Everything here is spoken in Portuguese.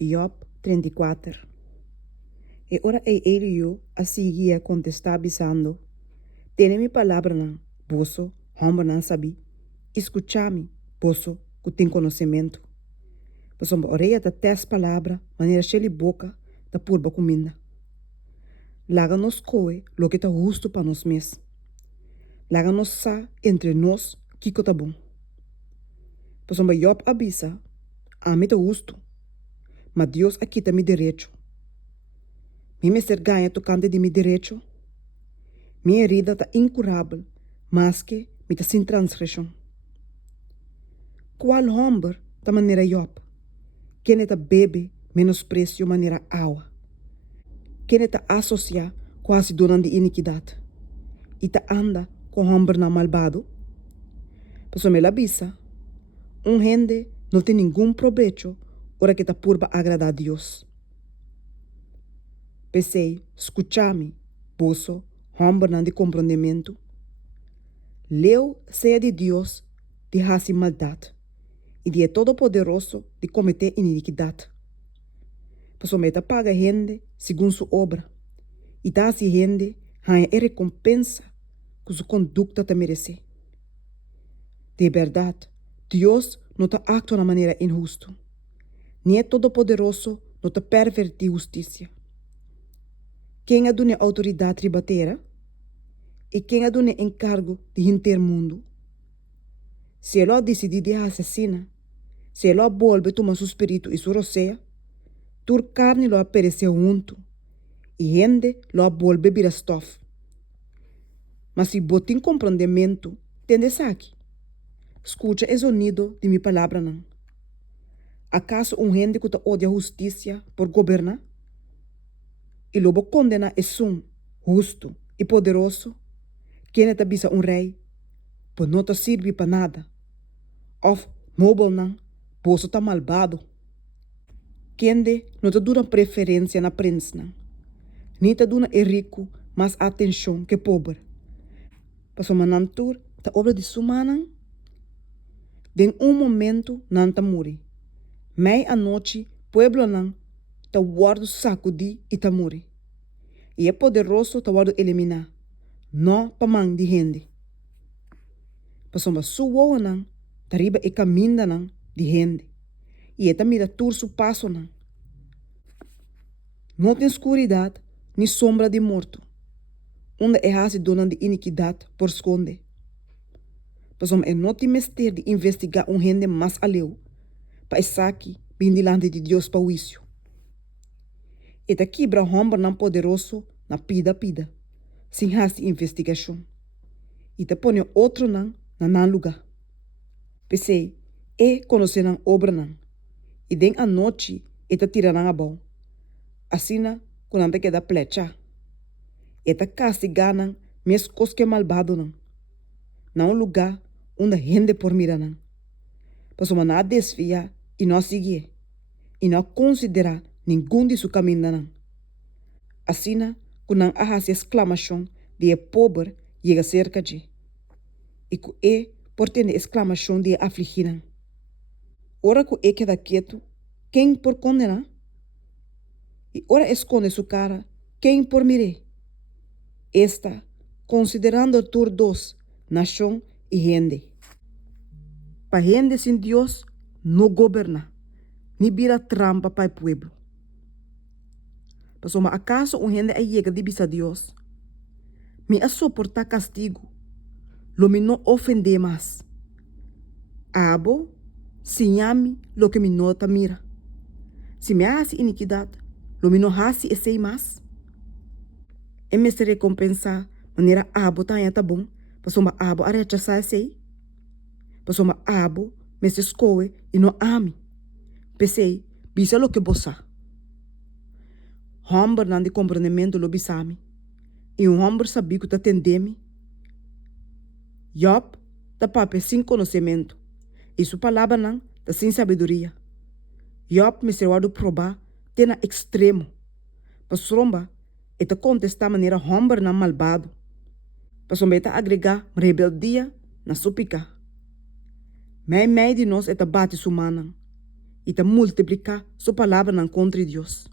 Job 34. E ora ele eu a seguir contestar avisando. Tiene mi palabra nan, boso, homem nan sabi. Escucha-me, boso, que tem conhecimento. Pois uma orelha da tes palavra, maneira chele boca, da purba comida. Laga nos coe, lo que tá justo para nós mes. Laga nos sa entre nós, que tá bom. Pois uma Job avisa, a mim tá justo, mas Deus aqui tá mi direito. Me ser ganha tocante de mi direito. Minha herida está incurável, mas que me está sem transgressão. Qual homem da maneira Job? Quem está bebe menosprecio maneira água? Quem está associa quase dona de iniquidade? E está anda com homem na malvado? Pessoa me labisa, gente não tem nenhum proveito ora que está purba agradar a Deus. Pensei, escucha-me, poço, homem de compreendimento. Leu seja de Deus de fazer maldade e de todo-poderoso de cometer iniquidade. Pessoa meta paga gente segundo sua obra e dá se gente ganha a recompensa que sua conduta te merece. De verdade, Deus não está actuando de maneira injusta. Nem é todo-poderoso não está pervertir justiça. Quem é dona autoridade tributária? E quem é dona encargo de intermundo? Se ela decidir de assassina, se ela volve tomar seu espírito e sua roceia, tur carne lo apareceu junto, e gente lo volve vira stof. Mas se botin compreendimento, tende saque. Escucha o sonido de minha palavra não. Acaso gente que odia a justiça por governar? E lobo condena é justo e poderoso, quem te bisa rei, por não te serve para nada. Of noble não, posso tá malvado. Quem não te dá preferência na prensa não. Nem te dá rico mais atenção que pobre. Passo manantur, ta obra de sumana. Den momento não ta muri. Mei a noite, pueblo não, ta guardo sacudi e ta muri. E é poderoso ta guardo eliminar. Não pa mang de gente. Passo ma suwa não, ta riba e caminda não de gente. E é ta mira tur su passo não. Não tem escuridade, nem sombra de morto. Onde é hasi dona de iniquidade por esconde. Pois é não tem mestre de investigar gente mais aleu, para saque bem delante de Deus para o juízo. E ta quebra homem não poderoso na pida, sem hasi investigação. E ta põe outro na lugar. Pensei, conhecer não obra não. E den a noite, ta tira não a bom. Assim, quando te queda plecha. E ta castigar não, mes cos que malvado não. Não lugar onde gente por mira não. Pois uma não desvia e não seguir. E não considerar nenhum de seu caminho não. Assim, quando não há essa exclamação de pobre chega cerca de. E que por ter exclamação de afligir. Ora que queda quieto, quem por condenar? E ora esconde sua cara, quem por mire? Esta, considerando tur dos, nação e gente. Para gente sem Deus, não governa, nem vira trampa para o pueblo. Mas acaso gente aí chega de bisa Deus, me a suportar castigo, lo me não ofender mais. Abo, sinhame lo que me nota mira. Se me hace iniquidade, lo me não hace esse mais. E me se recompensar, maneira abo tá bom, mas abo a rechazar esse. Mas abo me se escoe e não ame. Pensei, bisa lo que bossa. Homem não de compreendimento lo bisame. E homem sabia que tá tendeme. Job tá pape sem conhecimento. E sua palavra não tá sem sabedoria. Job me será provar tem na extremo. Mas romba e te contestar maneira homem não malvado. Mas tá agregar rebeldia na súplica. Mei de nós é bate sumana. e te multiplicar sua palavra na contra de Deus.